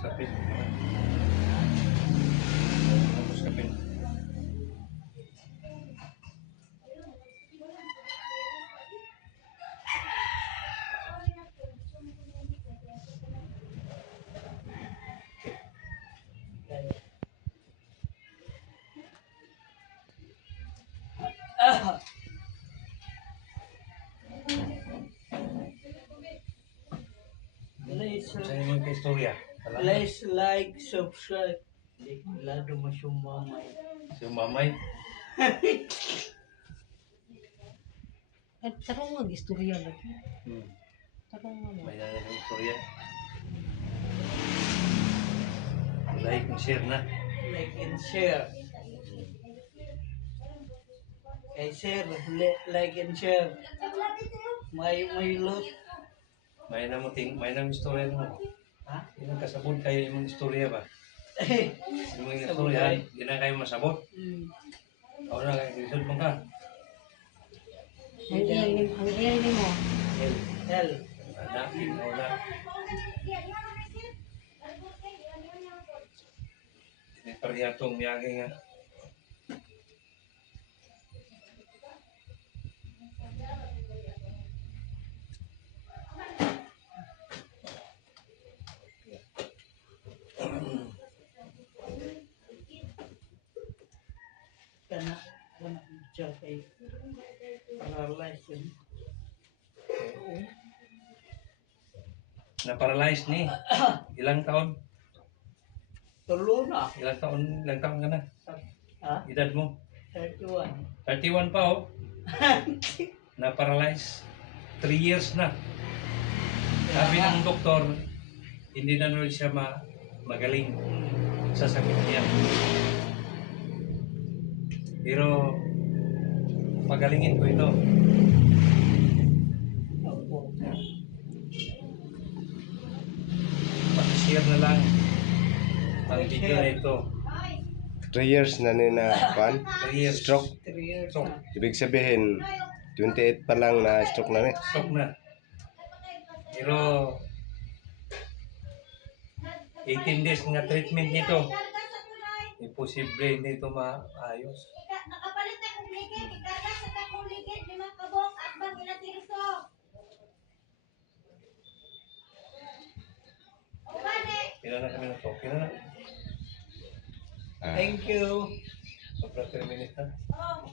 sapin. Tapos kapin. Sa inyo yung istorya. Please like, subscribe. Lado mo siyang mamay. Si mamay. At tarong mag-istorya lagi. Tarong mo. May nanay yung istorya. Like and share na. Like and share. Kay share, like and share. May loot. May na istorya mo. Ha? Hindi kasabot kayo yung istorya ba? Yung mga Sabot istorya, ay. hindi na kayo masabot. Ako na kayo, isod mo ka. Ang iyay ni mo. Hell. Anak, ikaw na. Pariyatong miyagi nga. Kana siya kay paralyzed yun. Na-paralyze ni. Ilang taon? Tulo na. Ilang taon ka na? Ha? Edad mo? 31. 31 pa oh. Na-paralyze. 3 years na. Sabi ng doktor, hindi na nulit siya magaling sa sakit niya. Pero pagalingin ko ito. Opo. Pag-share na lang ang video na ito. 3 years na nina pan 3 years. stroke. 3 years Stroke. na. Ibig sabihin 28 pa lang na stroke na ni. Stroke na. Pero 18 days nga treatment nito. Imposible hindi ito maayos. Nakapalit na kong ligid, ikarga sa takong ligid, 5 kabok at bang ilatiriso. O gani? Kailan na kami na to? Kailan na? Ah. Thank you. Sobra 3 minutes na. Oh,